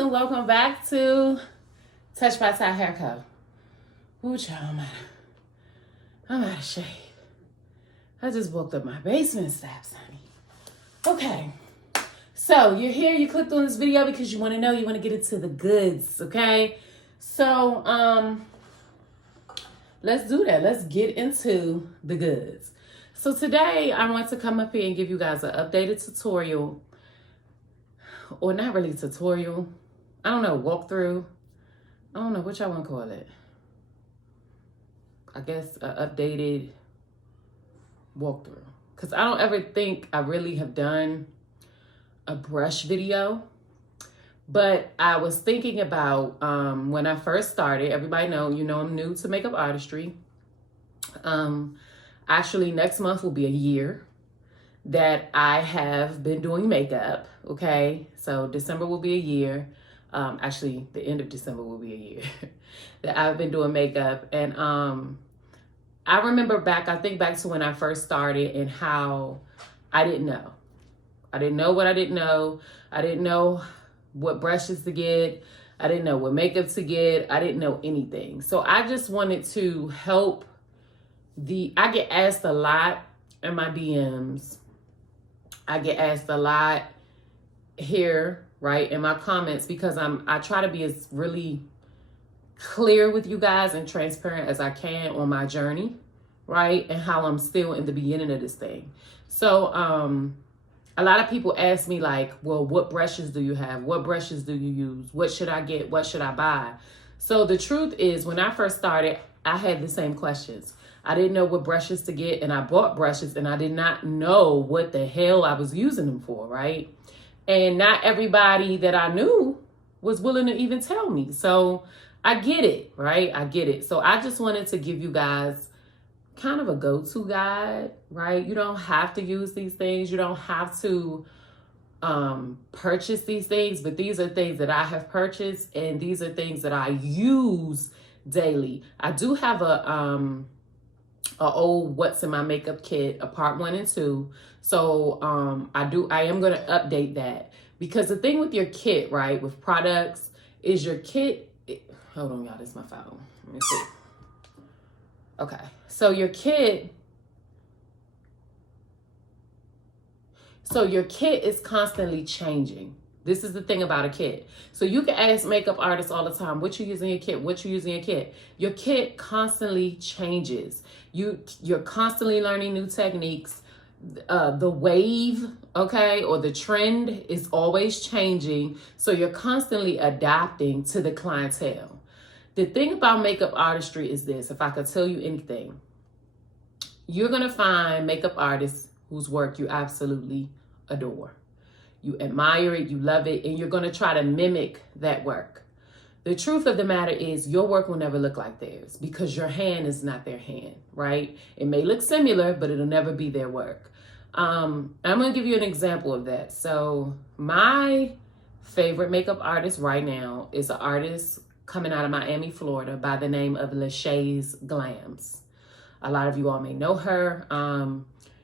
and welcome back to TouchedByTyHairCo. Ooh, child, I'm out of shape. I just woke up my basement steps, honey. Okay, so you're here, you clicked on this video because you want to know, you want to get into the goods, okay? So, let's do that. Let's get into the goods. So today, I want to come up here and give you guys an updated tutorial, or not really tutorial, I don't know, walkthrough. I don't know what y'all want to call it. I guess an updated walkthrough. Because I don't ever think I really have done a brush video. But I was thinking about when I first started, everybody know, I'm new to makeup artistry. Actually, next month will be a year that I have been doing makeup, okay? So December will be a year. Actually, the end of December will be a year that I've been doing makeup. And I remember I think back to when I first started and how I didn't know. I didn't know what I didn't know. I didn't know what brushes to get. I didn't know what makeup to get. I didn't know anything. So I just wanted to help I get asked a lot in my DMs. I get asked a lot here, right, in my comments, because I try to be as really clear with you guys and transparent as I can on my journey, right, and how I'm still in the beginning of this thing. So a lot of people ask me like, well, what brushes do you have? What brushes do you use? What should I get? What should I buy? So the truth is, when I first started, I had the same questions. I didn't know what brushes to get, and I bought brushes, and I did not know what the hell I was using them for, right? And not everybody that I knew was willing to even tell me. So I get it, right? I get it. So I just wanted to give you guys kind of a go-to guide, right? You don't have to use these things. You don't have to purchase these things, but these are things that I have purchased, and these are things that I use daily. I do have a old What's in My Makeup kit, a part 1 and 2. So I am going to update that, because the thing with your kit, right, with products, is your kit, hold on y'all, this is my phone. Let me see. Okay, so your kit is constantly changing. This is the thing about a kit. So you can ask makeup artists all the time, what you use in your kit? What you use in your kit? Your kit constantly changes. You're constantly learning new techniques. The wave, okay, or the trend is always changing. So you're constantly adapting to the clientele. The thing about makeup artistry is this: if I could tell you anything, you're gonna find makeup artists whose work you absolutely adore. You admire it, you love it, and you're going to try to mimic that work. The truth of the matter is, your work will never look like theirs, because your hand is not their hand, right? It may look similar, but it'll never be their work. I'm going to give you an example of that. So my favorite makeup artist right now is an artist coming out of Miami, Florida, by the name of Lachey's Glams. A lot of you all may know her.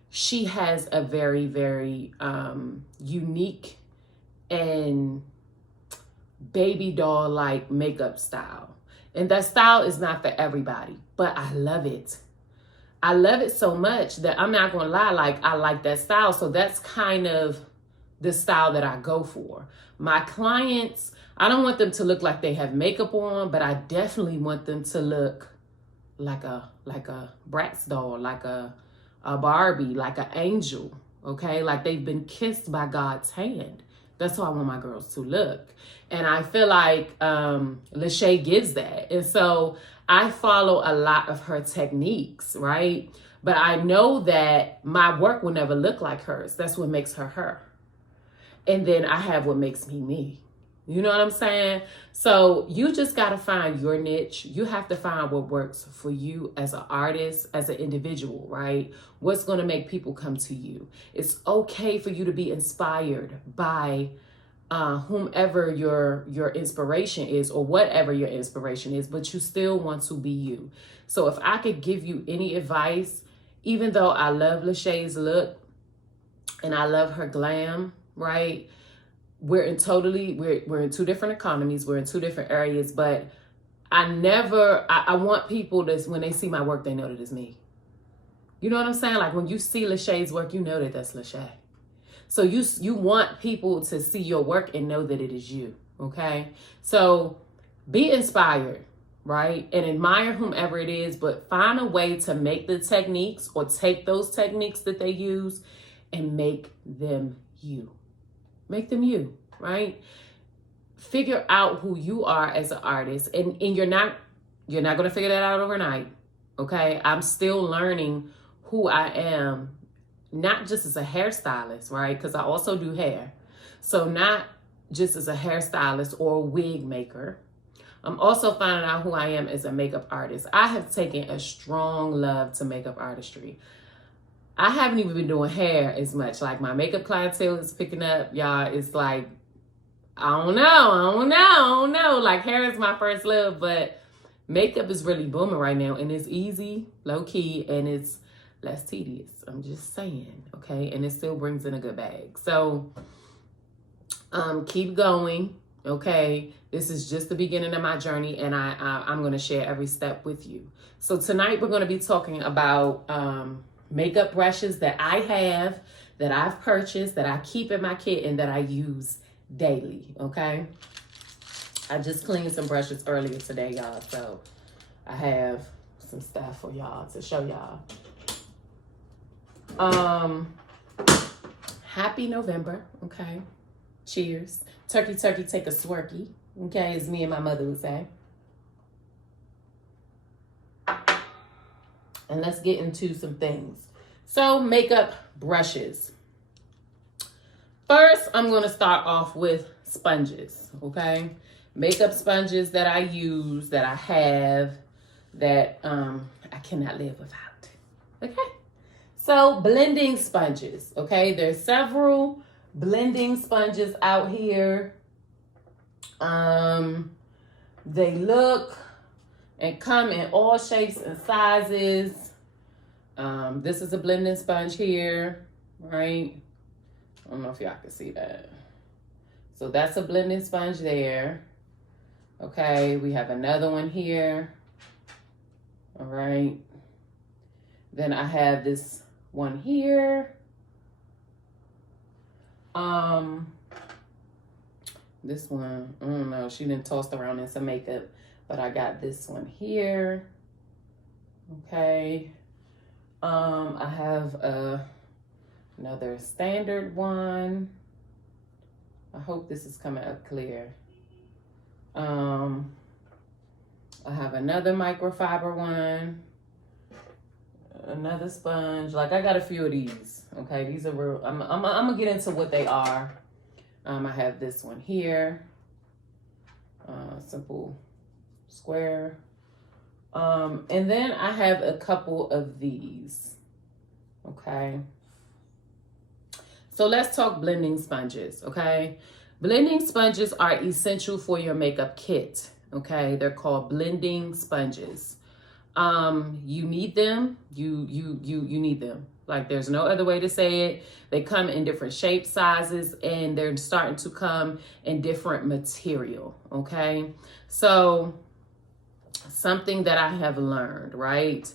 She has a very, very unique and baby doll-like makeup style. And that style is not for everybody, but I love it. I love it so much that I'm not gonna lie, like, I like that style. So that's kind of the style that I go for. My clients, I don't want them to look like they have makeup on, but I definitely want them to look like a Bratz doll, like a Barbie, like an angel, okay? Like they've been kissed by God's hand. That's how I want my girls to look. And I feel like Lachey gives that. And so I follow a lot of her techniques, right? But I know that my work will never look like hers. That's what makes her her. And then I have what makes me me. You know what I'm saying? So you just got to find your niche. You have to find what works for you as an artist, as an individual, right? What's going to make people come to you. It's okay for you to be inspired by whomever your inspiration is, or whatever your inspiration is, but you still want to be you. So if I could give you any advice, even though I love Lachey's look and I love her glam, right? we're in two different economies. We're in two different areas, but I want people to, when they see my work, they know that it's me. You know what I'm saying? Like when you see Lachey's work, you know that that's Lachey. So you want people to see your work and know that it is you. Okay. So be inspired, right? And admire whomever it is, but find a way to make the techniques or take those techniques that they use and make them you. Make them you, right? Figure out who you are as an artist. And you're not going to figure that out overnight. Okay. I'm still learning who I am, not just as a hairstylist, right? Because I also do hair. So not just as a hairstylist or a wig maker. I'm also finding out who I am as a makeup artist. I have taken a strong love to makeup artistry. I haven't even been doing hair as much. Like my makeup clientele is picking up, y'all. It's like, I don't know. Like hair is my first love, but makeup is really booming right now. And it's easy, low key, and it's less tedious. I'm just saying, okay? And it still brings in a good bag. So keep going, okay? This is just the beginning of my journey, and I'm going to share every step with you. So tonight we're going to be talking about makeup brushes that I have, that I've purchased, that I keep in my kit, and that I use daily, okay? I just cleaned some brushes earlier today, y'all, so I have some stuff for y'all to show y'all. Happy November, okay? Cheers. Turkey, turkey, take a swerky, okay, as me and my mother would say. And let's get into some things. So, makeup brushes. First, I'm going to start off with sponges, okay? Makeup sponges that I use, that I have, that I cannot live without, okay? So, blending sponges, okay? There's several blending sponges out here. They look and come in all shapes and sizes. This is a blending sponge here, right? I don't know if y'all can see that. So that's a blending sponge there. Okay, we have another one here. All right. Then I have this one here. This one, I don't know, she didn't toss around in some makeup, but I got this one here. Okay. I have another standard one. I hope this is coming up clear. I have another microfiber one, another sponge. Like I got a few of these. Okay, these are real. I'm gonna get into what they are. I have this one here, simple square. And then I have a couple of these. Okay. So let's talk blending sponges. Okay. Blending sponges are essential for your makeup kit. Okay. They're called blending sponges. You need them. You need them. Like there's no other way to say it. They come in different shapes, sizes, and they're starting to come in different material. Okay. So something that I have learned, right?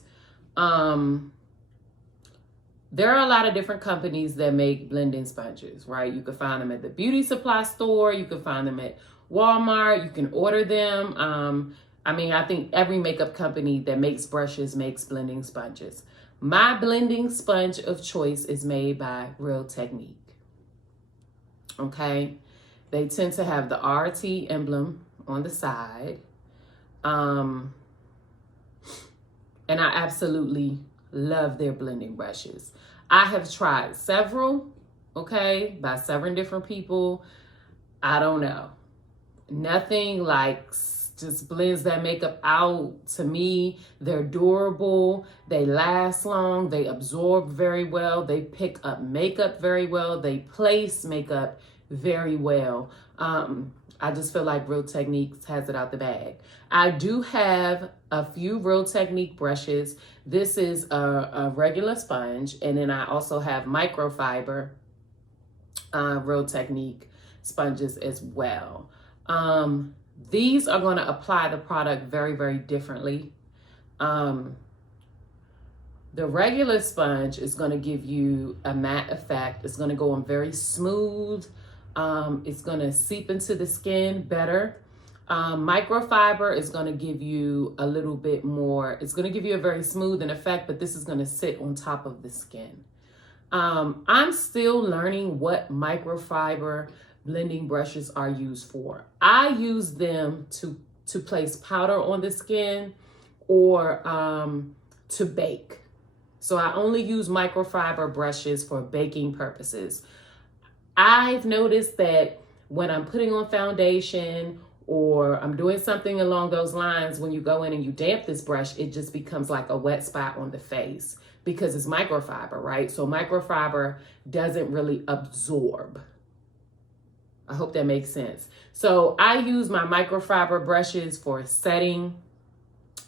There are a lot of different companies that make blending sponges, right? You can find them at the beauty supply store. You can find them at Walmart. You can order them. I think every makeup company that makes brushes makes blending sponges. My blending sponge of choice is made by Real Technique. Okay. They tend to have the RT emblem on the side. And I absolutely love their blending brushes. I have tried several, okay, by several different people. I don't know. Nothing like just blends that makeup out. To me, they're durable. They last long. They absorb very well. They pick up makeup very well. They place makeup very well. I just feel like Real Techniques has it out the bag. I do have a few Real Technique brushes. This is a regular sponge. And then I also have microfiber Real Technique sponges as well. These are going to apply the product very, very differently. The regular sponge is going to give you a matte effect. It's going to go on very smooth. It's going to seep into the skin better. Microfiber is going to give you a little bit more. It's going to give you a very smooth effect, but this is going to sit on top of the skin. I'm still learning what microfiber blending brushes are used for. I use them to place powder on the skin or to bake. So I only use microfiber brushes for baking purposes. I've noticed that when I'm putting on foundation or I'm doing something along those lines, when you go in and you damp this brush, it just becomes like a wet spot on the face because it's microfiber, right? So microfiber doesn't really absorb. I hope that makes sense. So I use my microfiber brushes for setting.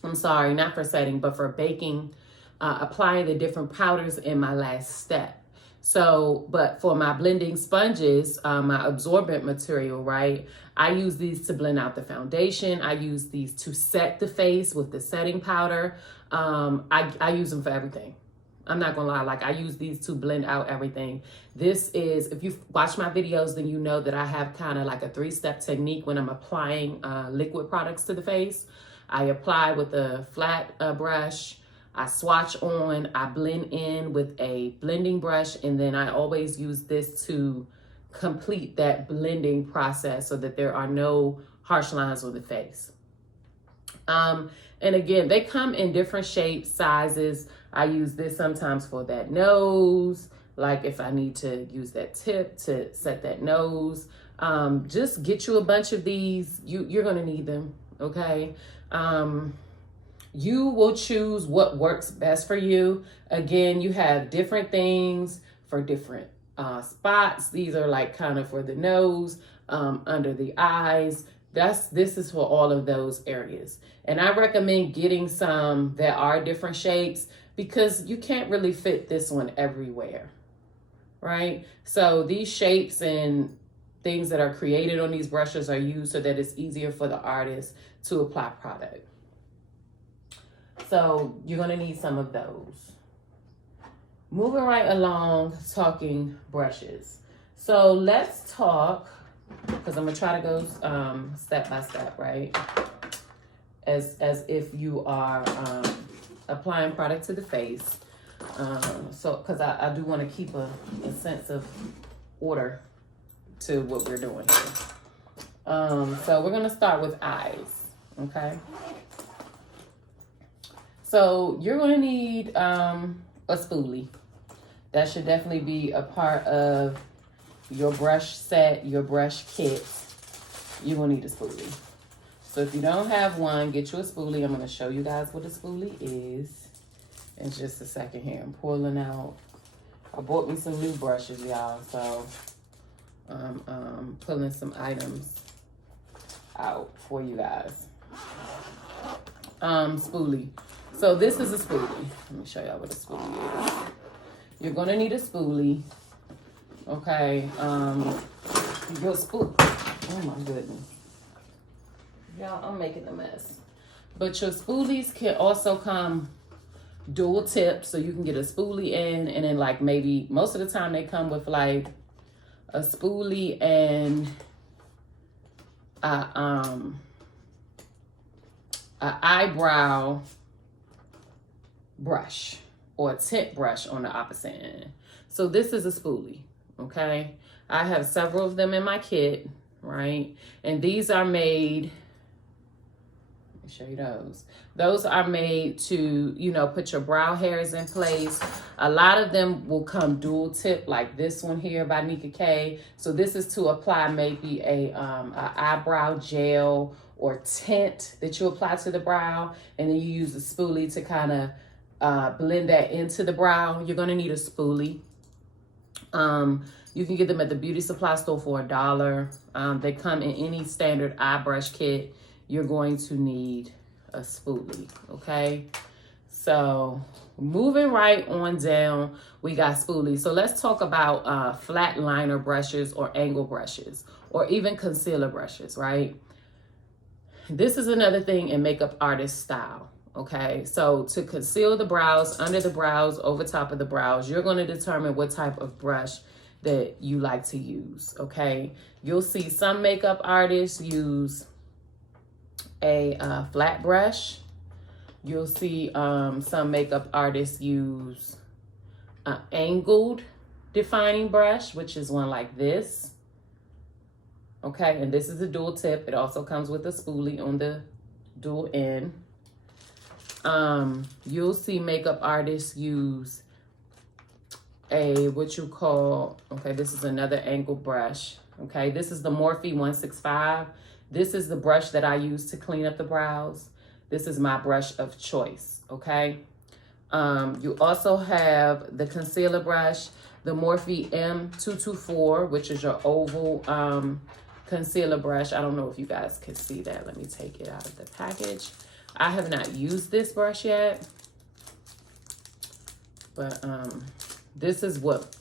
I'm sorry, not for setting, but for baking, applying the different powders in my last step. So, but for my blending sponges, my absorbent material, right? I use these to blend out the foundation. I use these to set the face with the setting powder. I use them for everything. I'm not gonna lie, like I use these to blend out everything. This is, if you watch my videos, then you know that I have kind of like a 3-step technique when I'm applying liquid products to the face. I apply with a flat brush, I swatch on, I blend in with a blending brush, and then I always use this to complete that blending process so that there are no harsh lines on the face. And again, they come in different shapes, sizes. I use this sometimes for that nose, like if I need to use that tip to set that nose. Just get you a bunch of these. You're gonna need them, okay? You will choose what works best for you. Again, you have different things for different spots. These are like kind of for the nose, under the eyes. This is for all of those areas. And I recommend getting some that are different shapes because you can't really fit this one everywhere, right? So these shapes and things that are created on these brushes are used so that it's easier for the artist to apply product. So you're gonna need some of those. Moving right along, talking brushes. So let's talk, because I'm gonna try to go step by step, right? As if you are applying product to the face. So, because I do want to keep a sense of order to what we're doing here. So we're gonna start with eyes, okay? So you're gonna need a spoolie. That should definitely be a part of your brush set, your brush kit. You're gonna need a spoolie. So if you don't have one, get you a spoolie. I'm gonna show you guys what a spoolie is in just a second here. I'm pulling out. I bought me some new brushes, y'all. So I'm pulling some items out for you guys. Spoolie. So this is a spoolie. Let me show y'all what a spoolie is. You're gonna need a spoolie. Okay. Your spoolie. Oh my goodness. Y'all, I'm making a mess. But your spoolies can also come dual tip, so you can get a spoolie in, and then like maybe most of the time they come with like a spoolie and a eyebrow brush or a tint brush on the opposite end. So this is a spoolie, okay? I have several of them in my kit, right? And these are made, let me show you those. Those are made to, you know, put your brow hairs in place. A lot of them will come dual tip, like this one here by Nika K. So this is to apply maybe a eyebrow gel or tint that you apply to the brow, and then you use the spoolie to kind of blend that into the brow. You're gonna need a spoolie. You can get them at the beauty supply store for $1. They come in any standard eye brush kit. You're going to need a spoolie, okay? So moving right on down, we got spoolies. So let's talk about flat liner brushes or angle brushes or even concealer brushes, right? This is another thing in makeup artist style. Okay, so to conceal the brows, under the brows, over top of the brows, you're going to determine what type of brush that you like to use. Okay, you'll see some makeup artists use a flat brush. You'll see some makeup artists use an angled defining brush, which is one like this. Okay, and this is a dual tip. It also comes with a spoolie on the dual end. You'll see makeup artists use a, what you call, okay, this is another angled brush. Okay, this is the Morphe 165. This is the brush that I use to clean up the brows. This is my brush of choice, okay? You also have the concealer brush, the Morphe M224, which is your oval concealer brush. I don't know if you guys can see that. Let me take it out of the package. I have not used this brush yet, but this is what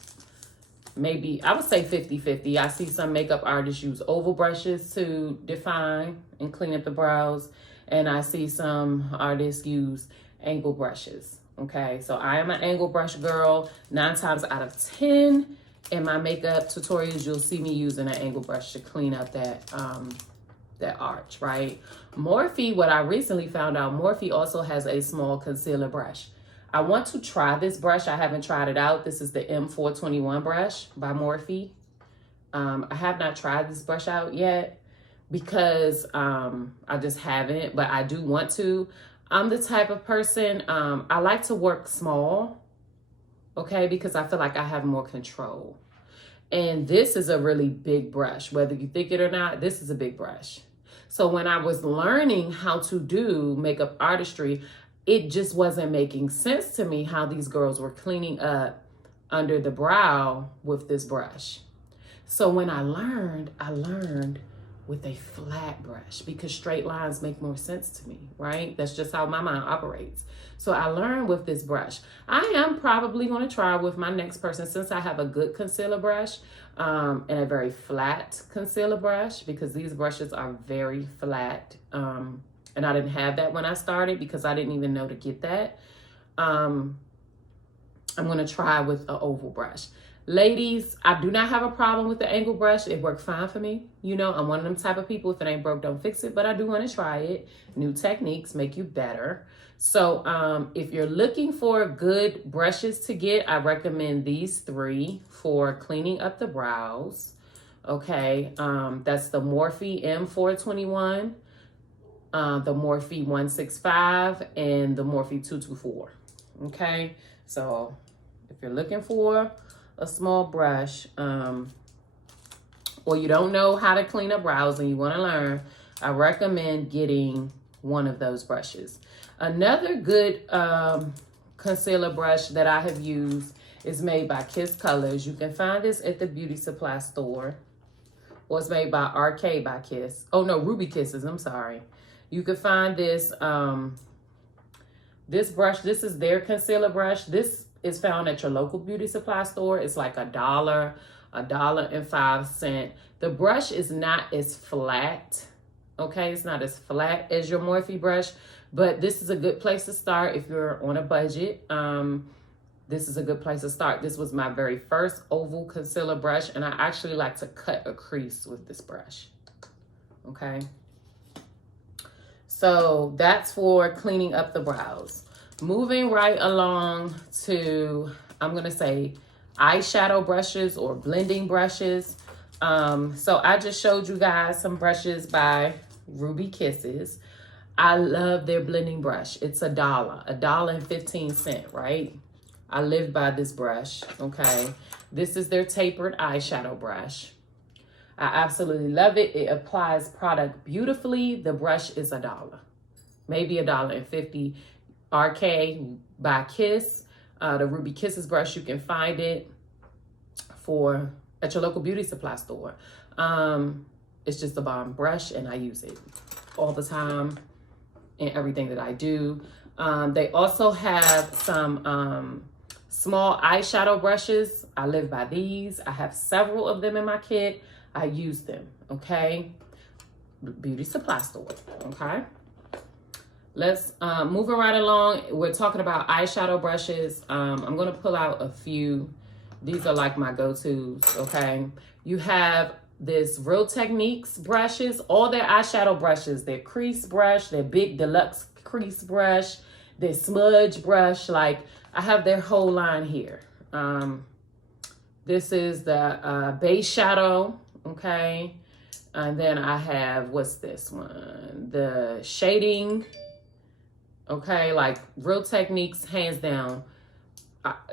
maybe, I would say 50-50. I see some makeup artists use oval brushes to define and clean up the brows, and I see some artists use angle brushes. Okay, so I am an angle brush girl. 9 times out of 10 in my makeup tutorials, you'll see me using an angle brush to clean up that that arch, right? Morphe, what I recently found out, Morphe also has a small concealer brush. I want to try this brush. I haven't tried it out. This is the M421 brush by Morphe. I have not tried this brush out yet because I just haven't, but I do want to. I'm the type of person, I like to work small, okay, because I feel like I have more control. And this is a really big brush. Whether you think it or not, this is a big brush. So when I was learning how to do makeup artistry, it just wasn't making sense to me how these girls were cleaning up under the brow with this brush. So when I learned with a flat brush because straight lines make more sense to me, right? That's just how my mind operates. So I learned with this brush. I am probably going to try with my next person since I have a good concealer brush and a very flat concealer brush because these brushes are very flat. And I didn't have that when I started because I didn't even know to get that. I'm going to try with an oval brush. Ladies, I do not have a problem with the angle brush. It worked fine for me. You know, I'm one of them type of people, if it ain't broke, don't fix it. But I do want to try it. New techniques make you better. So if you're looking for good brushes to get, I recommend these 3 for cleaning up the brows. Okay, that's the Morphe M421, the Morphe 165, and the Morphe 224. Okay, so if you're looking for a small brush, or you don't know how to clean up brows and you want to learn, I recommend getting one of those brushes. Another good concealer brush that I have used is made by Kiss Colors. You can find this at the beauty supply store, or it's made by RK by Kiss. Oh no, Ruby Kisses, I'm sorry. You can find this this brush. This is their concealer brush. This is found at your local beauty supply store. It's like $1, $1.05. The brush is not as flat. Okay, it's not as flat as your Morphe brush, but this is a good place to start if you're on a budget. This is a good place to start. This was my very first oval concealer brush, and I actually like to cut a crease with this brush. Okay, so that's for cleaning up the brows. Moving right along to, I'm gonna say, eyeshadow brushes or blending brushes. So I just showed you guys some brushes by Ruby Kisses. I love their blending brush. It's $1.15, right? I live by this brush, okay? This is their tapered eyeshadow brush. I absolutely love it. It applies product beautifully. The brush is $1, maybe $1.50. RK by Kiss, the Ruby Kisses brush, you can find it at your local beauty supply store. It's just a bomb brush, and I use it all the time in everything that I do. They also have some small eyeshadow brushes. I live by these. I have several of them in my kit. I use them, okay? Beauty supply store, okay? Let's moving right along. We're talking about eyeshadow brushes. I'm gonna pull out a few. These are like my go-tos, okay? You have this Real Techniques brushes, all their eyeshadow brushes, their crease brush, their big deluxe crease brush, their smudge brush. Like, I have their whole line here. This is the base shadow, okay? And then I have, what's this one? The shading, okay? Like, Real Techniques, hands down,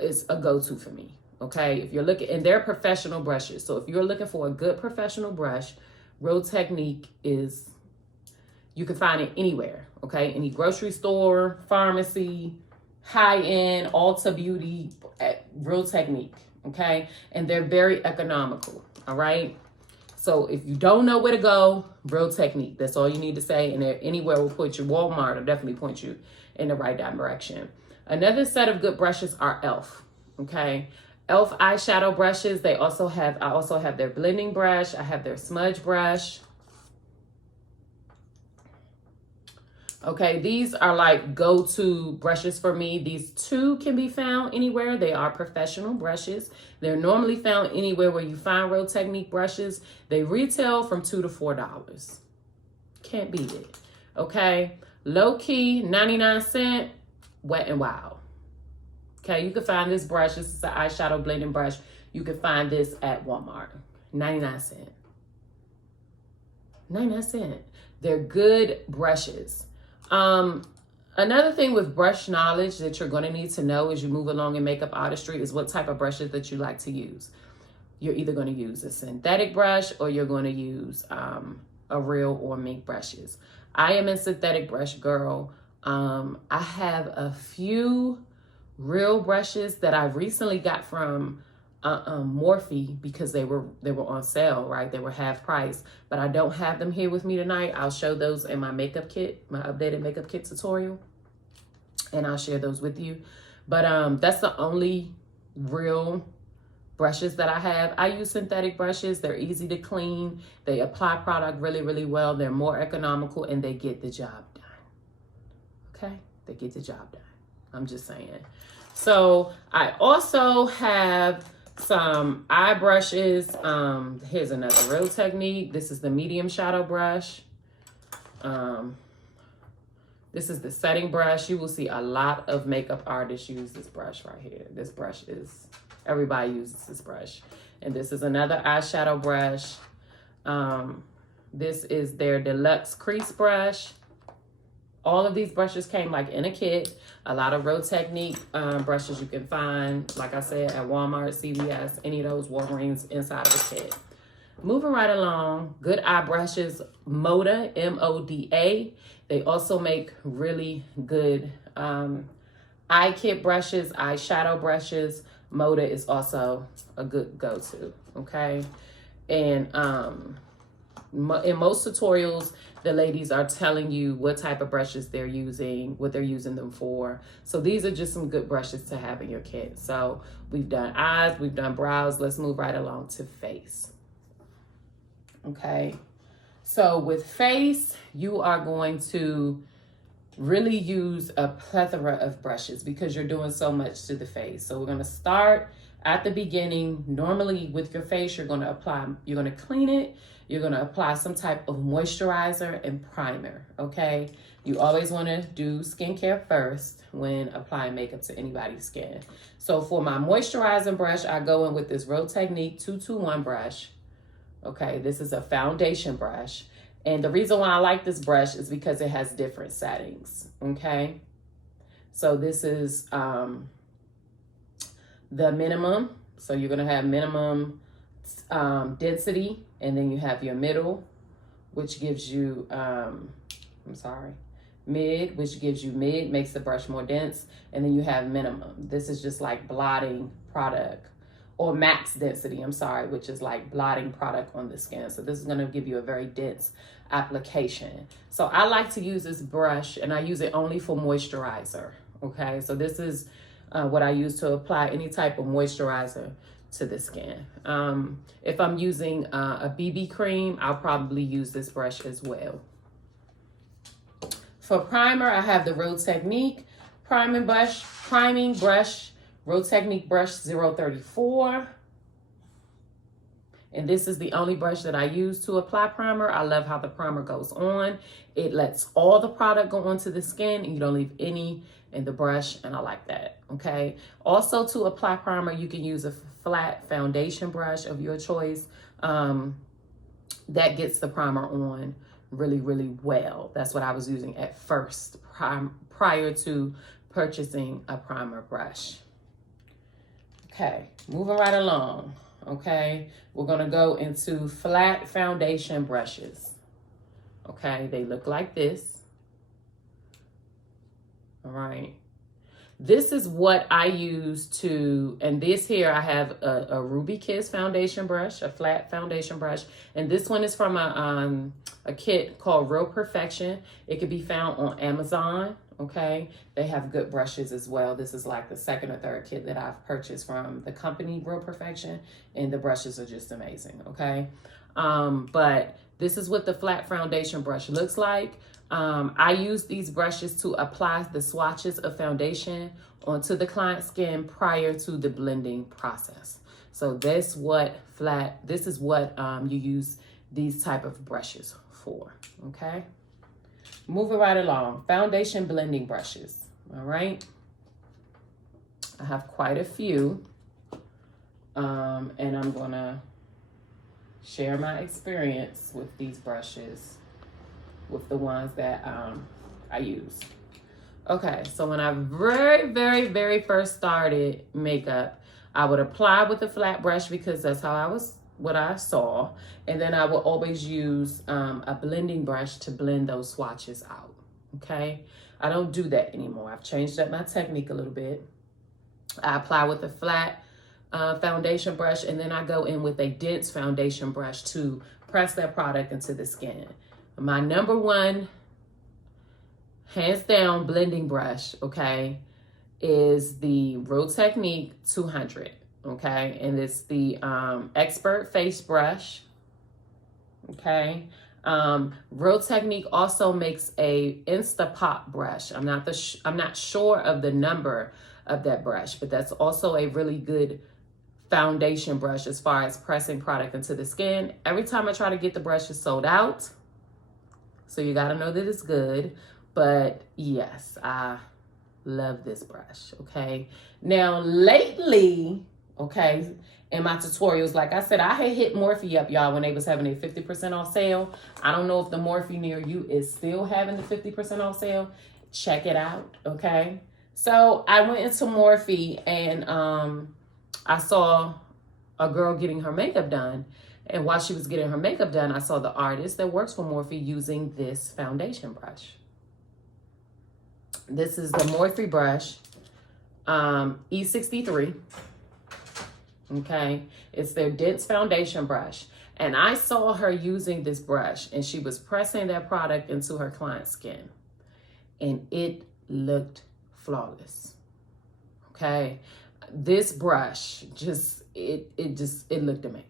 is a go-to for me, okay? If you're looking, and they're professional brushes. So if you're looking for a good professional brush, Real Technique is, you can find it anywhere, okay? Any grocery store, pharmacy, high-end, Ulta Beauty, at Real Technique, okay? And they're very economical, all right? So if you don't know where to go, Real Technique. That's all you need to say. And anywhere will put you, Walmart will definitely point you in the right direction. Another set of good brushes are e.l.f., okay? e.l.f. eyeshadow brushes. I also have their blending brush. I have their smudge brush. Okay, these are like go-to brushes for me. These two can be found anywhere. They are professional brushes. They're normally found anywhere where you find Real Technique brushes. They retail from $2 to $4. Can't beat it. Okay, low-key, 99¢, Wet n Wild. Okay, you can find this brush. This is an eyeshadow blending brush. You can find this at Walmart. 99¢. 99¢. They're good brushes. Another thing with brush knowledge that you're going to need to know as you move along in makeup artistry is what type of brushes that you like to use. You're either going to use a synthetic brush or you're going to use a real or mink brushes. I am a synthetic brush girl. I have a few real brushes that I recently got from Morphe because they were on sale, right? They were half price, but I don't have them here with me tonight. I'll show those in my makeup kit, my updated makeup kit tutorial, and I'll share those with you. But that's the only real brushes that I have. I use synthetic brushes. They're easy to clean. They apply product really, really well. They're more economical and they get the job done. Okay? They get the job done. I'm just saying. So I also have some eye brushes. Here's another Real Technique. This is the medium shadow brush. This is the setting brush. You will see a lot of makeup artists use this brush right here. This brush is, everybody uses this brush. And this is another eyeshadow brush. This is their deluxe crease brush. All of these brushes came like in a kit. A lot of Real Technique brushes you can find, like I said, at Walmart, CVS, any of those Walgreens inside of a kit. Moving right along, good eye brushes, Moda, M-O-D-A. They also make really good eye kit brushes, eyeshadow brushes. Moda is also a good go-to, okay? And in most tutorials, the ladies are telling you what type of brushes they're using, what they're using them for. So these are just some good brushes to have in your kit. So we've done eyes, we've done brows. Let's move right along to face. Okay. So with face, you are going to really use a plethora of brushes because you're doing so much to the face. So we're going to start at the beginning. Normally with your face, you're going to clean it. You're going to apply some type of moisturizer and primer, okay? You always want to do skincare first when applying makeup to anybody's skin. So for my moisturizing brush, I go in with this Real Technique 221 brush. Okay, this is a foundation brush. And the reason why I like this brush is because it has different settings, okay? So this is the minimum. So you're going to have minimum density, and then you have your middle, which gives you mid, which gives you mid, makes the brush more dense, and then you have minimum. This is just like blotting product, or max density, which is like blotting product on the skin. So this is going to give you a very dense application. So I like to use this brush, and I use it only for moisturizer, okay? So this is what I use to apply any type of moisturizer to the skin. If I'm using a BB cream, I'll probably use this brush as well. For primer, I have the Real Technique priming brush, Real Technique brush 034. And this is the only brush that I use to apply primer. I love how the primer goes on. It lets all the product go onto the skin and you don't leave any in the brush, and I like that, okay? Also, to apply primer, you can use a flat foundation brush of your choice. That gets the primer on really, really well. That's what I was using at first, prior to purchasing a primer brush. Okay, moving right along. Okay, we're gonna go into flat foundation brushes. Okay, they look like this. All right, this is what I use to, and this here I have a Ruby Kiss foundation brush, a flat foundation brush, and this one is from a kit called Real Perfection. It can be found on Amazon. Okay, they have good brushes as well. This is like the second or third kit that I've purchased from the company Real Perfection, and the brushes are just amazing. Okay, but this is what the flat foundation brush looks like. I use these brushes to apply the swatches of foundation onto the client's skin prior to the blending process. So this is what you use these type of brushes for. Okay. Moving right along, foundation blending brushes, all right? I have quite a few, and I'm gonna share my experience with these brushes, with the ones that I use. Okay, so when I very first started makeup, I would apply with a flat brush because that's how what I saw. And then I will always use a blending brush to blend those swatches out, okay? I don't do that anymore. I've changed up my technique a little bit. I apply with a flat foundation brush, and then I go in with a dense foundation brush to press that product into the skin. My number one, hands down, blending brush, okay, is the Real Technique 200. Okay, and it's the Expert Face Brush. Okay, Real Technique also makes a Instapop brush. I'm not sure of the number of that brush, but that's also a really good foundation brush as far as pressing product into the skin. Every time I try to get the brush, it's sold out, so you got to know that it's good. But yes, I love this brush. Okay, now lately, okay, in my tutorials, like I said, I had hit Morphe up, y'all, when they was having a 50% off sale. I don't know if the Morphe near you is still having the 50% off sale. Check it out, okay? So I went into Morphe, and I saw a girl getting her makeup done. And while she was getting her makeup done, I saw the artist that works for Morphe using this foundation brush. This is the Morphe brush, E63. Okay, it's their dense foundation brush. And I saw her using this brush, and she was pressing that product into her client's skin, and it looked flawless. Okay, this brush it looked amazing.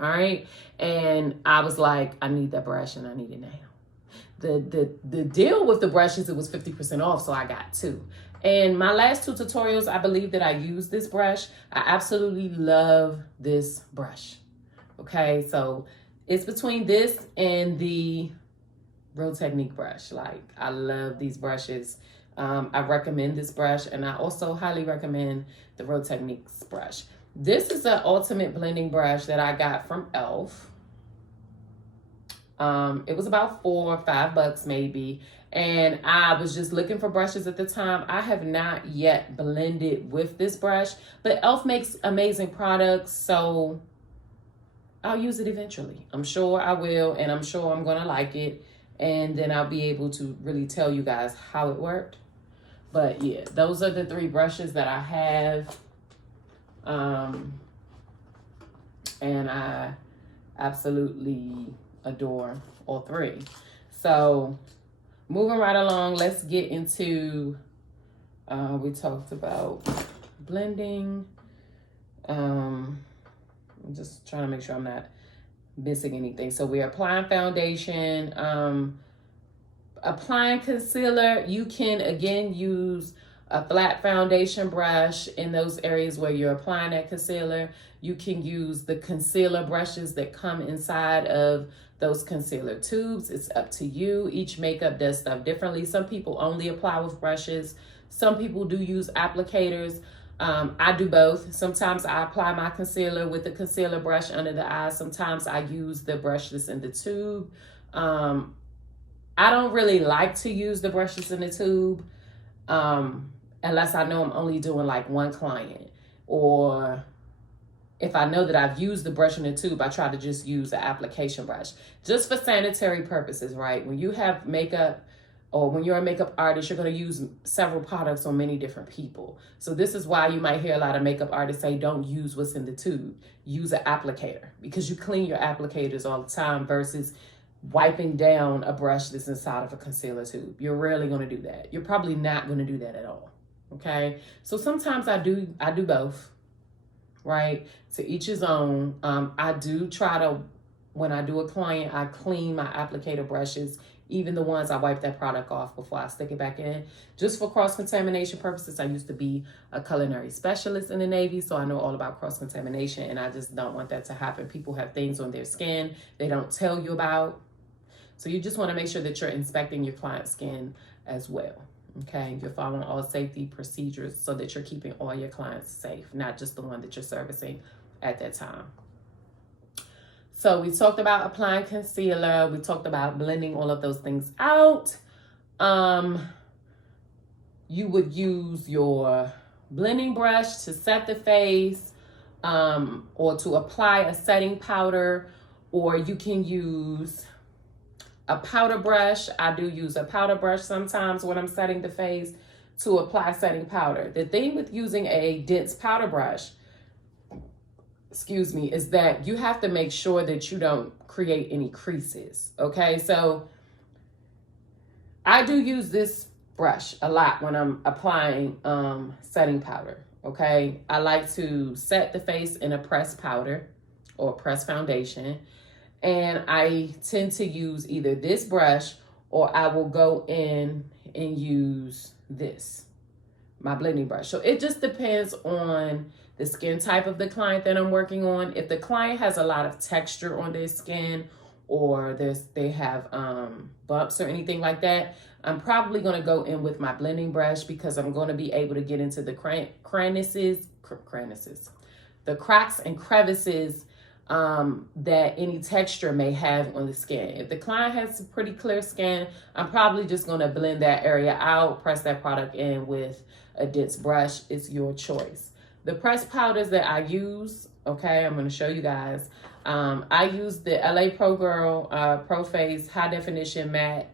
All right, and I was like, I need that brush, and I need it now. The deal with the brushes, it was 50% off, so I got two. And my last two tutorials, I believe that I used this brush. I absolutely love this brush. Okay, so it's between this and the Real Technique brush. Like, I love these brushes. I recommend this brush, and I also highly recommend the Real Techniques brush. This is an ultimate blending brush that I got from e.l.f. It was about $4 or $5 maybe. And I was just looking for brushes at the time. I have not yet blended with this brush, but e.l.f. makes amazing products, so I'll use it eventually. I'm sure I will, and I'm sure I'm gonna like it, and then I'll be able to really tell you guys how it worked. But yeah, those are the three brushes that I have, and I absolutely adore all three. So moving right along, let's get into, we talked about blending. I'm just trying to make sure I'm not missing anything. So we're applying foundation, applying concealer. You can again use a flat foundation brush in those areas where you're applying that concealer. You can use the concealer brushes that come inside of those concealer tubes. It's up to you. Each makeup does stuff differently. Some people only apply with brushes. Some people do use applicators. I do both. Sometimes I apply my concealer with the concealer brush under the eye. Sometimes I use the brush that's in the tube. I don't really like to use the brushes in the tube unless I know I'm only doing like one client, or if I know that I've used the brush in the tube, I try to just use the application brush just for sanitary purposes, right? When you have makeup, or when you're a makeup artist, you're going to use several products on many different people. So this is why you might hear a lot of makeup artists say, don't use what's in the tube. Use an applicator, because you clean your applicators all the time versus wiping down a brush that's inside of a concealer tube. You're rarely going to do that. You're probably not going to do that at all. Okay. So sometimes I do both, right? To each his own. I do try to, when I do a client, I clean my applicator brushes, even the ones I wipe that product off before I stick it back in. Just for cross-contamination purposes, I used to be a culinary specialist in the Navy, so I know all about cross-contamination, and I just don't want that to happen. People have things on their skin they don't tell you about. So you just want to make sure that you're inspecting your client's skin as well. Okay, you're following all safety procedures so that you're keeping all your clients safe, not just the one that you're servicing at that time. So we talked about applying concealer. We talked about blending all of those things out. You would use your blending brush to set the face, or to apply a setting powder, or you can use a powder brush. I do use a powder brush sometimes when I'm setting the face to apply setting powder. The thing with using a dense powder brush, is that you have to make sure that you don't create any creases. Okay, so I do use this brush a lot when I'm applying setting powder. Okay, I like to set the face in a pressed powder or pressed foundation, and I tend to use either this brush, or I will go in and use this, my blending brush. So it just depends on the skin type of the client that I'm working on. If the client has a lot of texture on their skin, or they have bumps or anything like that, I'm probably going to go in with my blending brush, because I'm going to be able to get into the the cracks and crevices that any texture may have on the skin. If the client has pretty clear skin, I'm probably just going to blend that area out, press that product in with a dense brush. It's your choice. The pressed powders that I use, okay, I'm going to show you guys. I use the LA Pro Girl Pro Face High Definition Matte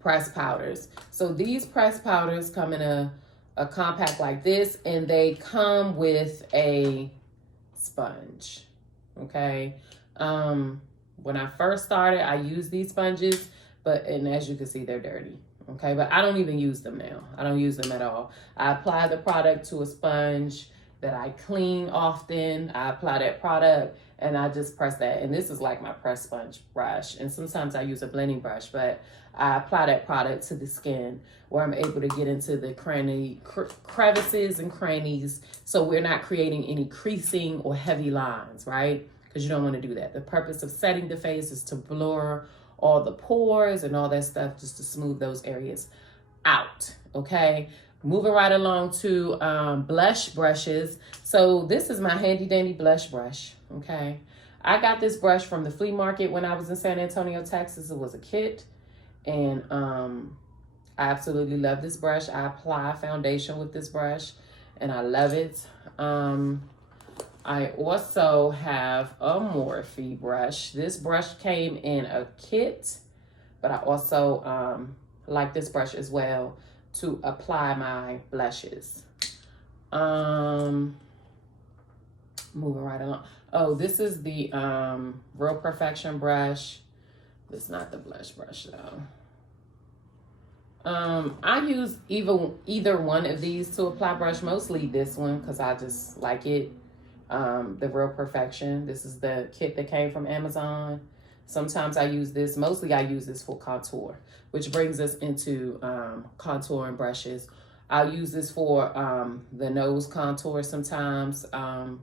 pressed powders. So these pressed powders come in a compact like this, and they come with a sponge. Okay. When I first started, I used these sponges, and as you can see, they're dirty. Okay, but I don't even use them now. I don't use them at all. I apply the product to a sponge that I clean often. I apply that product and I just press that. And this is like my press sponge brush. And sometimes I use a blending brush, but I apply that product to the skin where I'm able to get into the crevices and crannies, so we're not creating any creasing or heavy lines, right? Because you don't want to do that. The purpose of setting the face is to blur all the pores and all that stuff, just to smooth those areas out. Okay, moving right along to blush brushes. So this is my handy dandy blush brush. Okay, I got this brush from the flea market when I was in San Antonio, Texas. It was a kit, and I absolutely love this brush. I apply foundation with this brush and I love it. I also have a Morphe brush. This brush came in a kit, but I also like this brush as well to apply my blushes. Moving right along. Oh, this is the Real Perfection brush. It's not the blush brush though. I use either one of these to apply brush, mostly this one because I just like it. The Real Perfection. This is the kit that came from Amazon. Sometimes I use this, mostly I use this for contour, which brings us into contouring brushes. I'll use this for the nose contour sometimes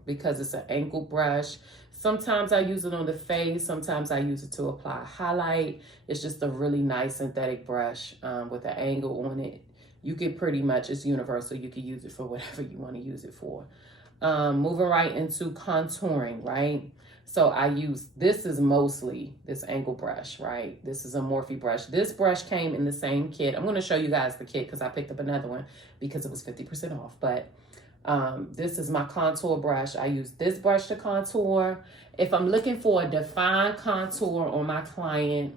because it's an angled brush. Sometimes I use it on the face. Sometimes I use it to apply highlight. It's just a really nice synthetic brush with an angle on it. You can pretty much, it's universal. You can use it for whatever you want to use it for. Moving right into contouring, right? So I use, this is mostly this angle brush, right? This is a Morphe brush. This brush came in the same kit. I'm going to show you guys the kit because I picked up another one because it was 50% off. But this is my contour brush. I use this brush to contour. If I'm looking for a defined contour on my client,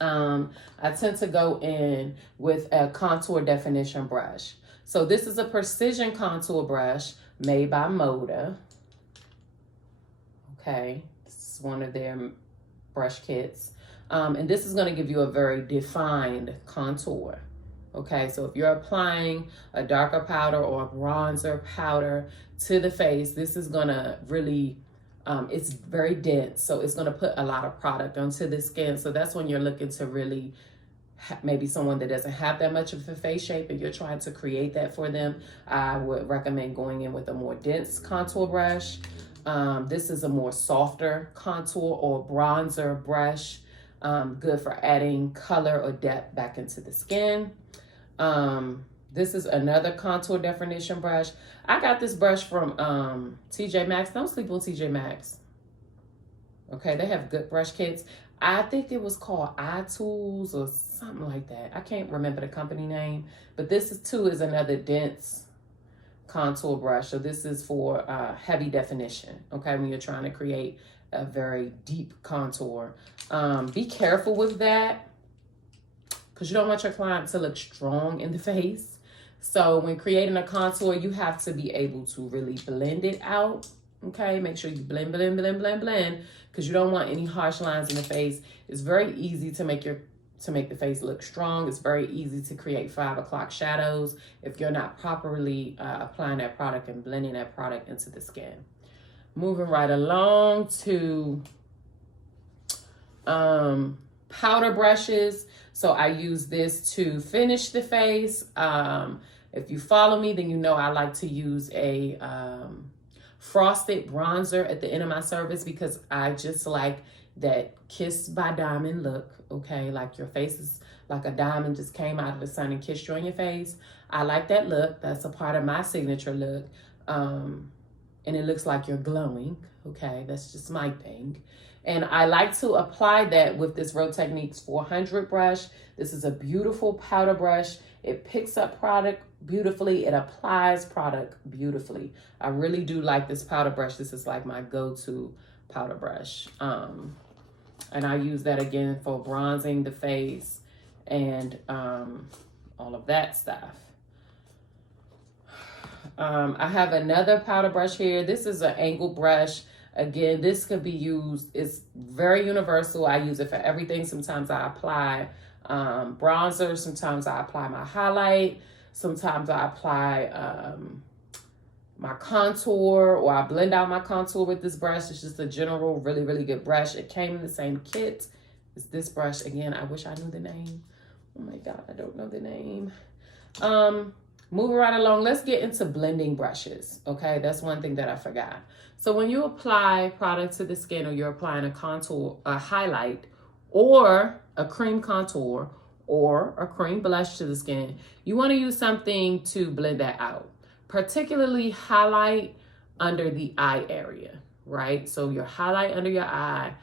I tend to go in with a contour definition brush. So this is a precision contour brush made by Moda. Okay, this is one of their brush kits. And this is going to give you a very defined contour. Okay, so if you're applying a darker powder or a bronzer powder to the face, this is going to really, it's very dense. So it's going to put a lot of product onto the skin. So that's when you're looking to really, maybe someone that doesn't have that much of a face shape and you're trying to create that for them, I would recommend going in with a more dense contour brush. This is a more softer contour or bronzer brush, good for adding color or depth back into the skin. This is another contour definition brush. I got this brush from TJ Maxx. Don't sleep on TJ Maxx. Okay, they have good brush kits. I think it was called iTools or something like that. I can't remember the company name, but this is another dense contour brush. So this is for heavy definition, okay, when you're trying to create a very deep contour. Be careful with that because you don't want your client to look strong in the face. So when creating a contour, you have to be able to really blend it out, okay? Make sure you blend, because you don't want any harsh lines in the face. It's very easy to make the face look strong. It's very easy to create 5 o'clock shadows if you're not properly applying that product and blending that product into the skin. Moving right along to powder brushes. So I use this to finish the face. If you follow me, then you know I like to use a frosted bronzer at the end of my service because I just like that kissed by diamond look, okay? Like your face is like a diamond just came out of the sun and kissed you on your face. I like that look. That's a part of my signature look. And it looks like you're glowing, okay? That's just my thing. And I like to apply that with this Real Techniques 400 brush. This is a beautiful powder brush. It picks up product beautifully. It applies product beautifully. I really do like this powder brush. This is like my go-to powder brush. And I use that again for bronzing the face and all of that stuff. I have another powder brush here. This is an angle brush. Again, this could be used, it's very universal. I use it for everything. Sometimes I apply bronzer. Sometimes I apply my highlight. Sometimes I apply my contour, or I blend out my contour with this brush. It's just a general, really, really good brush. It came in the same kit as this brush. Again, I wish I knew the name. Oh my God, I don't know the name. Moving right along, let's get into blending brushes, okay? That's one thing that I forgot. So when you apply product to the skin, or you're applying a contour, a highlight, or a cream contour, or a cream blush to the skin, you wanna use something to blend that out, particularly highlight under the eye area, right? So your highlight under your eye,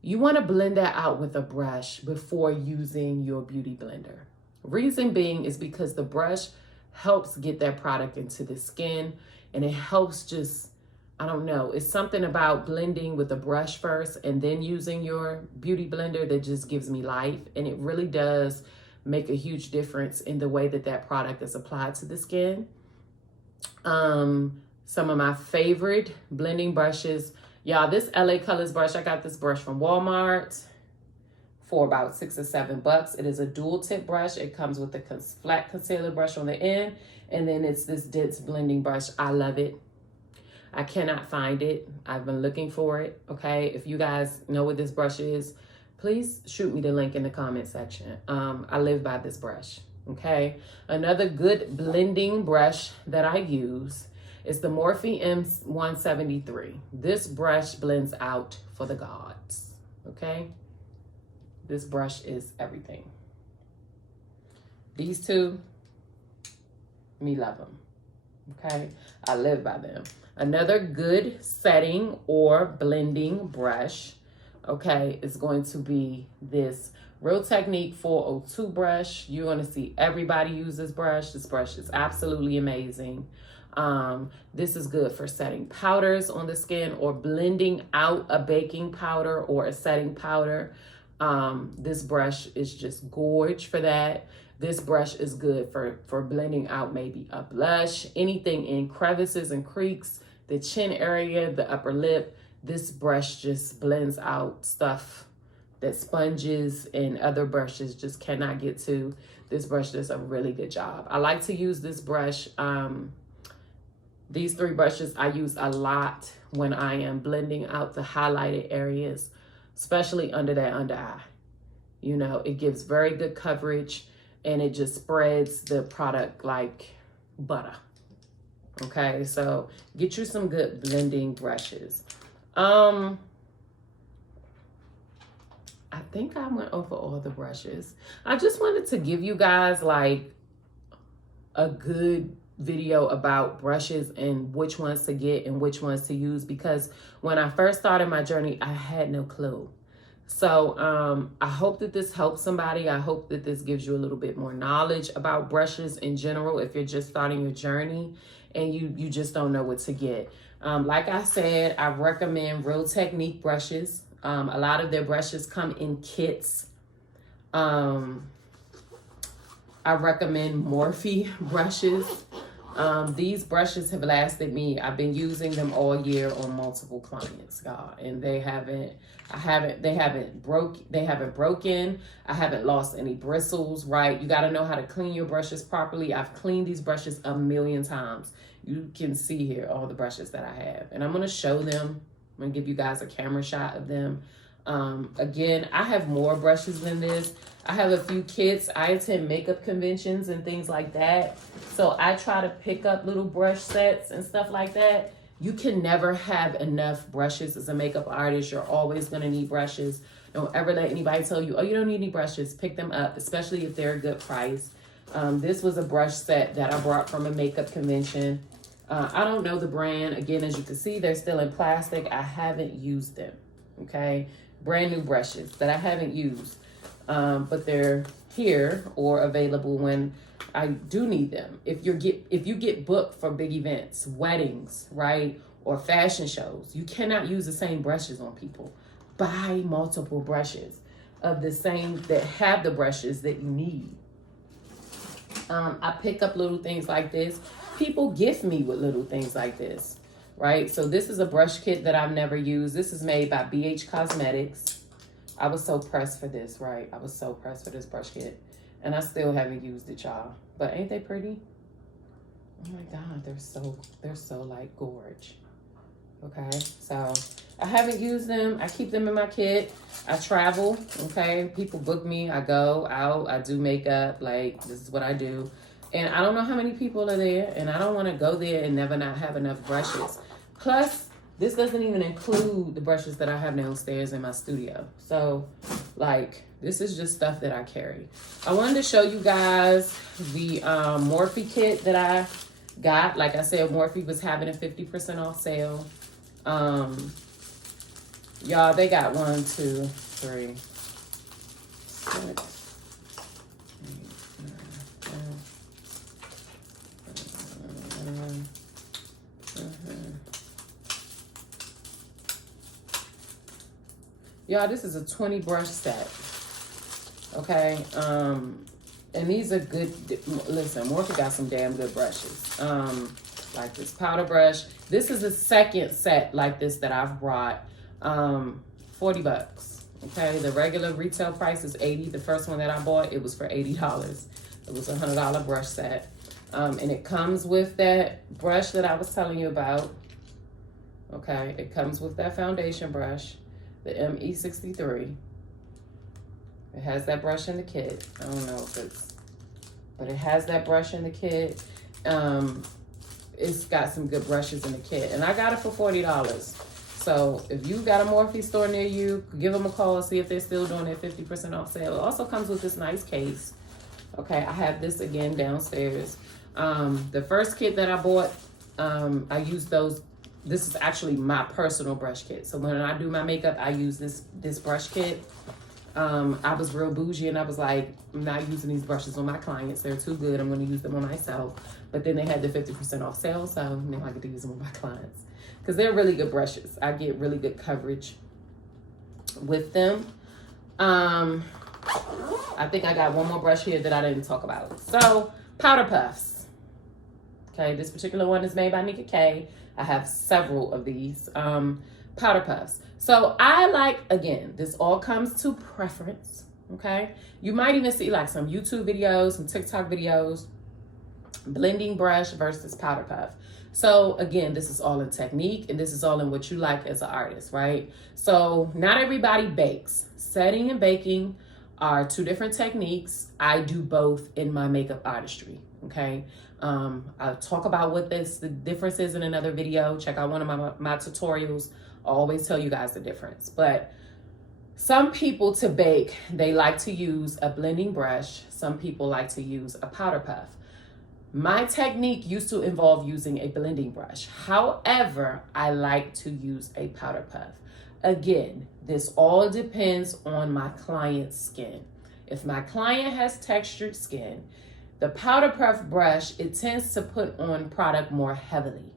you wanna blend that out with a brush before using your beauty blender. Reason being is because the brush helps get that product into the skin, and it helps just, I don't know, it's something about blending with a brush first and then using your beauty blender that just gives me life. And it really does make a huge difference in the way that that product is applied to the skin. Some of my favorite blending brushes, y'all, this LA Colors brush, I got this brush from Walmart for about $6 or $7. It is a dual tip brush. It comes with a flat concealer brush on the end, and then it's this dense blending brush. I love it. I cannot find it. I've been looking for it, okay? If you guys know what this brush is, please shoot me the link in the comment section. I live by this brush, okay? Another good blending brush that I use is the Morphe M173. This brush blends out for the gods, okay? This brush is everything. These two, me love them, okay? I live by them. Another good setting or blending brush, okay, is going to be this Real Technique 402 brush. You're going to see everybody use this brush. This brush is absolutely amazing. This is good for setting powders on the skin or blending out a baking powder or a setting powder. This brush is just gorge for that. This brush is good for blending out maybe a blush, anything in crevices and creaks, the chin area, the upper lip. This brush just blends out stuff that sponges and other brushes just cannot get to. This brush does a really good job. I like to use this brush. These three brushes I use a lot when I am blending out the highlighted areas, especially under that under eye. You know, it gives very good coverage and it just spreads the product like butter. Okay, so get you some good blending brushes. I think I went over all the brushes. I just wanted to give you guys like a good video about brushes and which ones to get and which ones to use, because when I first started my journey, I had no clue. So I hope that this helps somebody. I hope that this gives you a little bit more knowledge about brushes in general if you're just starting your journey and you just don't know what to get. Like I said, I recommend Real Technique brushes. A lot of their brushes come in kits. I recommend Morphe brushes. These brushes have lasted me. I've been using them all year on multiple clients, God, and they haven't broken. I haven't lost any bristles, right? You got to know how to clean your brushes properly. I've cleaned these brushes a million times. You can see here all the brushes that I have, and I'm going to show them. I'm going to give you guys a camera shot of them. Again, I have more brushes than this. I have a few kits. I attend makeup conventions and things like that. So I try to pick up little brush sets and stuff like that. You can never have enough brushes as a makeup artist. You're always going to need brushes. Don't ever let anybody tell you, oh, you don't need any brushes. Pick them up, especially if they're a good price. This was a brush set that I brought from a makeup convention. I don't know the brand. Again, as you can see, they're still in plastic. I haven't used them, okay? Brand new brushes that I haven't used. But they're here or available when I do need them. If you get booked for big events, weddings, right, or fashion shows, you cannot use the same brushes on people. Buy multiple brushes of the same that have the brushes that you need. I pick up little things like this. People gift me with little things like this, right? So this is a brush kit that I've never used. This is made by BH Cosmetics. I was so pressed for this, right? I was so pressed for this brush kit. And I still haven't used it, y'all. But ain't they pretty? Oh my God, they're so like gorge. Okay, so I haven't used them. I keep them in my kit. I travel, okay? People book me. I go out. I do makeup. Like, this is what I do. And I don't know how many people are there. And I don't want to go there and never not have enough brushes. Plus, this doesn't even include the brushes that I have downstairs in my studio. So, like, this is just stuff that I carry. I wanted to show you guys the Morphe kit that I got. Like I said, Morphe was having a 50% off sale. Y'all, they got 1, 2, 3, 6. Y'all, this is a 20 brush set. Okay. And these are good. Listen, Morphe got some damn good brushes. Like this powder brush. This is the second set like this that I've brought. $40. Okay, the regular retail price is $80. The first one that I bought, it was for $80. It was a $100 brush set. And it comes with that brush that I was telling you about. Okay, it comes with that foundation brush, the ME63. It has that brush in the kit. I don't know if it's, but it has that brush in the kit. It's got some good brushes in the kit. And I got it for $40. So if you got a Morphe store near you, give them a call and see if they're still doing their 50% off sale. It also comes with this nice case. Okay, I have this again downstairs. The first kit that I bought, I used those. This is actually my personal brush kit. So when I do my makeup, I use this brush kit. I was real bougie and I was like, I'm not using these brushes on my clients. They're too good. I'm going to use them on myself. But then they had the 50% off sale. So now I get to use them on my clients. Because they're really good brushes. I get really good coverage with them. I think I got one more brush here that I didn't talk about. So, powder puffs. Okay, this particular one is made by Nika K. I have several of these powder puffs. So, I like, again, this all comes to preference. Okay, you might even see like some YouTube videos, some TikTok videos, blending brush versus powder puff. So again, this is all in technique and this is all in what you like as an artist, right? So not everybody bakes. Setting and baking are two different techniques. I do both in my makeup artistry, okay? I'll talk about what the difference is in another video. Check out one of my tutorials. I always tell you guys the difference. But some people to bake, they like to use a blending brush. Some people like to use a powder puff. My technique used to involve using a blending brush. However, I like to use a powder puff. Again, this all depends on my client's skin. If my client has textured skin, the powder puff brush, it tends to put on product more heavily.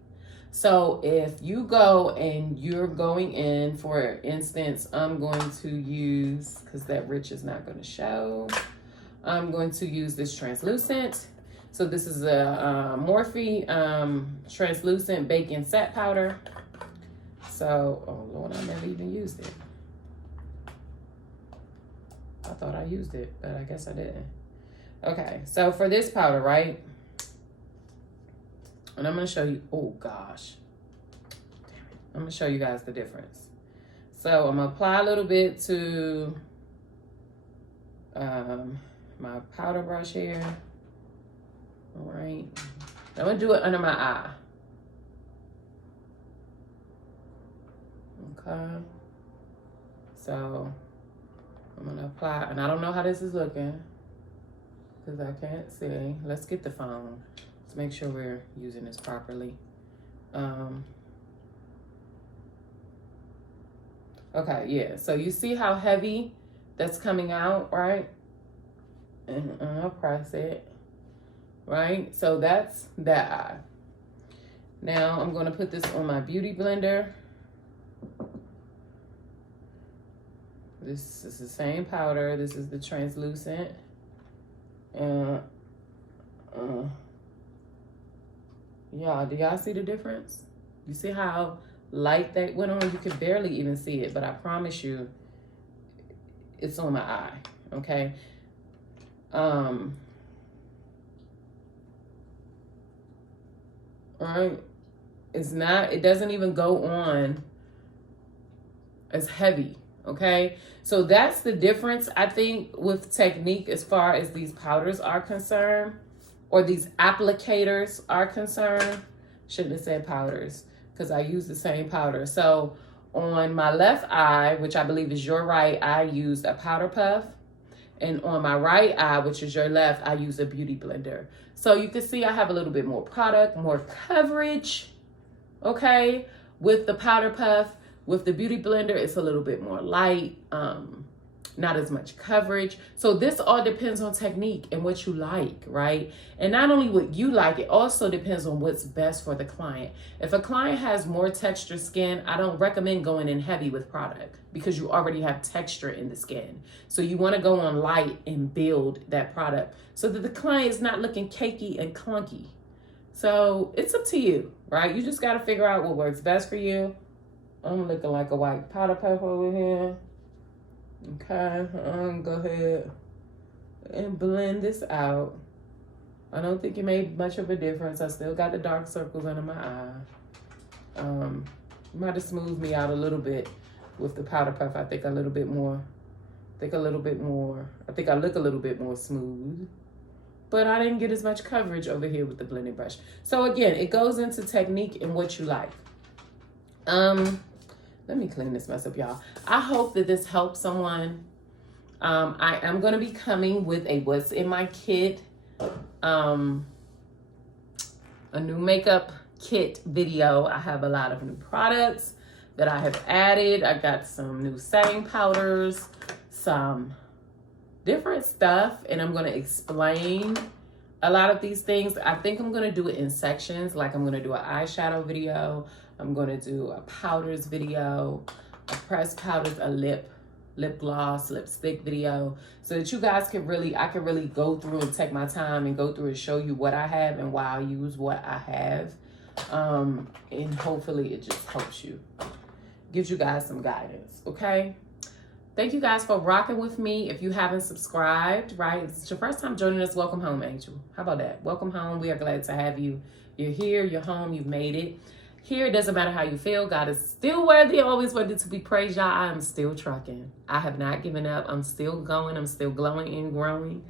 So if you go and you're going in, for instance, I'm going to use, because that rich is not going to show, I'm going to use this translucent. So this is a Morphe translucent baking set powder. So, oh Lord, I never even used it. I thought I used it, but I guess I didn't. Okay, so for this powder, right? And I'm gonna show you, oh gosh. Damn it. I'm gonna show you guys the difference. So I'm gonna apply a little bit to my powder brush here. All right, I'm gonna do it under my eye. Okay, so I'm gonna apply, and I don't know how this is looking because I can't see. Let's get the phone. Let's make sure we're using this properly. Okay, yeah, so you see how heavy that's coming out, right? And I'll press it. Right, so that's that eye. Now I'm going to put this on my beauty blender. This is the same powder. This is the translucent. Yeah, do y'all see the difference? You see how light that went on? You can barely even see it, but I promise you, it's on my eye. Okay. Right, it's not, it doesn't even go on as heavy. Okay, so that's the difference, I think, with technique as far as these powders are concerned, or these applicators are concerned. Shouldn't have said powders because I use the same powder. So on my left eye, which I believe is your right, I used a powder puff. And on my right eye, which is your left, I use a beauty blender. So you can see I have a little bit more product, more coverage, okay, with the powder puff. With the beauty blender, it's a little bit more light, not as much coverage. So this all depends on technique and what you like, right? And not only what you like, it also depends on what's best for the client. If a client has more textured skin, I don't recommend going in heavy with product because you already have texture in the skin. So you want to go on light and build that product so that the client is not looking cakey and clunky. So it's up to you, right? You just got to figure out what works best for you. I'm looking like a white powder puff over here. Okay, go ahead and blend this out. I don't think it made much of a difference. I still got the dark circles under my eye. Might have smoothed me out a little bit with the powder puff. I think I look a little bit more smooth. But I didn't get as much coverage over here with the blending brush. So again, it goes into technique and what you like. Let me clean this mess up, y'all. I hope that this helps someone. I am going to be coming with a what's in my kit, a new makeup kit video. I have a lot of new products that I have added. I got some new setting powders, some different stuff, and I'm going to explain a lot of these things. I think I'm going to do it in sections. Like I'm going to do an eyeshadow video. I'm going to do a powders video, a pressed powders, a lip gloss, lipstick video, so that you guys can I can really go through and take my time and go through and show you what I have and why I use what I have. And hopefully it just helps you, gives you guys some guidance, okay? Thank you guys for rocking with me. If you haven't subscribed, right, if it's your first time joining us, welcome home, Angel. How about that? Welcome home. We are glad to have you. You're here, you're home, you've made it. Here, it doesn't matter how you feel. God is still worthy, always worthy to be praised, y'all. I am still trucking. I have not given up. I'm still going. I'm still glowing and growing.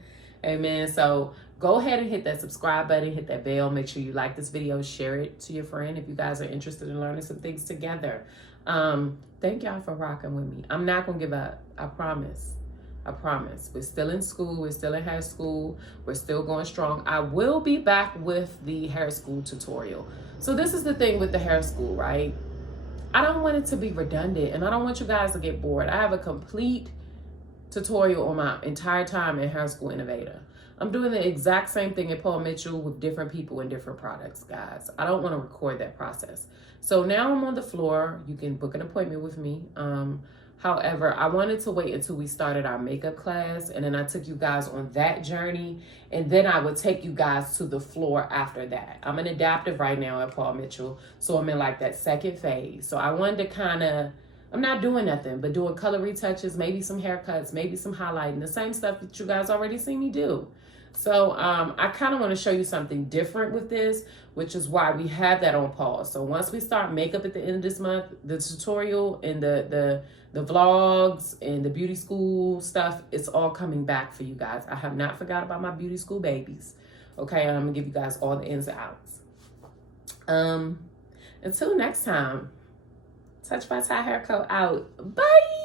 Amen. So go ahead and hit that subscribe button, hit that bell. Make sure you like this video, share it to your friend if you guys are interested in learning some things together. Thank y'all for rocking with me. I'm not going to give up. I promise. I promise. We're still in school. We're still in hair school. We're still going strong. I will be back with the hair school tutorial. So this is the thing with the hair school, right? I don't want it to be redundant, and I don't want you guys to get bored. I have a complete tutorial on my entire time in Hair School Innovator. I'm doing the exact same thing at Paul Mitchell with different people and different products, guys. I don't want to record that process. So now I'm on the floor. You can book an appointment with me. However, I wanted to wait until we started our makeup class, and then I took you guys on that journey, and then I would take you guys to the floor after that. I'm an adaptive right now at Paul Mitchell, so I'm in like that second phase. So I wanted to I'm not doing nothing but doing color retouches, maybe some haircuts, maybe some highlighting, the same stuff that you guys already seen me do. So I kind of want to show you something different with this, which is why we have that on pause. So once we start makeup at the end of this month, the tutorial and the vlogs and the beauty school stuff, it's all coming back for you guys. I have not forgot about my beauty school babies. Okay, I'm gonna give you guys all the ins and outs. Until next time, Touched by Ty Hair Co out. Bye.